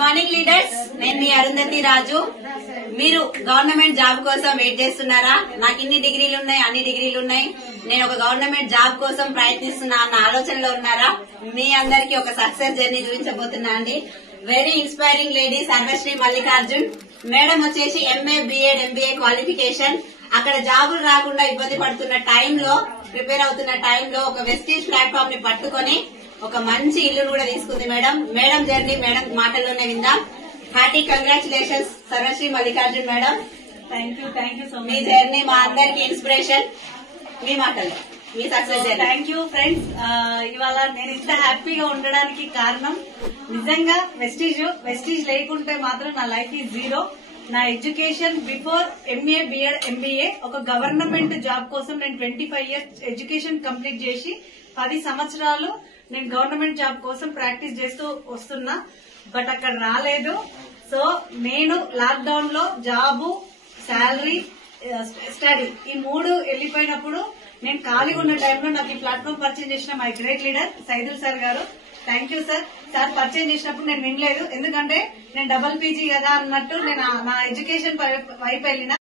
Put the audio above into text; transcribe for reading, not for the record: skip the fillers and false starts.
Morning leaders, నేను మీ అరుంధతి రాజు. మీరు government job కోసం వెయిట్ చేస్తున్నారా? నాకు ఇన్ని డిగ్రీలు ఉన్నాయి, అన్ని డిగ్రీలు ఉన్నాయి, నేను ఒక గవర్నమెంట్ జాబ్ కోసం ప్రయత్నిస్తున్నా అన్న ఆలోచనలో ఉన్నారా? మీ అందరికీ ఒక సక్సెస్ జర్నీ చూపించబోతున్నా అండి. Very inspiring lady Sarvashri Mallikarjun madam వచ్చేసి ఎంఏ బిఎడ్ ఎంబీఏ క్వాలిఫికేషన్. అక్కడ జాబులు రాకుండా ఇబ్బంది పడుతున్న టైంలో, ప్రిపేర్ అవుతున్న టైంలో ఒక వెస్టీజ్ ప్లాట్ఫామ్ ని పట్టుకుని ఒక మంచి ఇల్లును కూడా తీసుకుంది మేడం. మేడం జర్నీ మేడం మాటల్లోనే విందాం. హార్టీ కంగ్రాచులేషన్స్ సర్వశ్రీ Mallikarjun madam. Thank you so much. మీ జర్నీ మా అందరికి ఇన్స్పిరేషన్. మీ మాటలు, మీ success journey. Thank you friends. ఇవాళ నేను ఇంత హ్యాపీగా ఉండడానికి కారణం నిజంగా వెస్టీజ్ లేకుంటే మాత్రం నా లైఫ్ ఈజ్ జీరో. నా education before MA BEd MBA ఒక గవర్నమెంట్ జాబ్ కోసం నేను 25 years ఎడ్యుకేషన్ కంప్లీట్ చేసి 10 సంవత్సరాలు నేను గవర్నమెంట్ జాబ్ కోసం ప్రాక్టీస్ చేస్తూ వస్తున్నా. బట్ అక్కడ రాలేదు. సో నేను లాక్డౌన్ లో జాబు, శాలరీ, స్టడీ ఈ 3 వెళ్లిపోయినప్పుడు నేను ఖాళీగా ఉన్న టైంలో నాకు ఈ ప్లాట్ఫామ్ పరిచయం చేసిన my great leader Saidul sir garu. Thank you sir. Sir పరిచయం చేసినప్పుడు నేను వినలేదు, ఎందుకంటే నేను డబుల్ పీజీ కదా అన్నట్టు నేను నా ఎడ్యుకేషన్ వైపు వెళ్ళిన.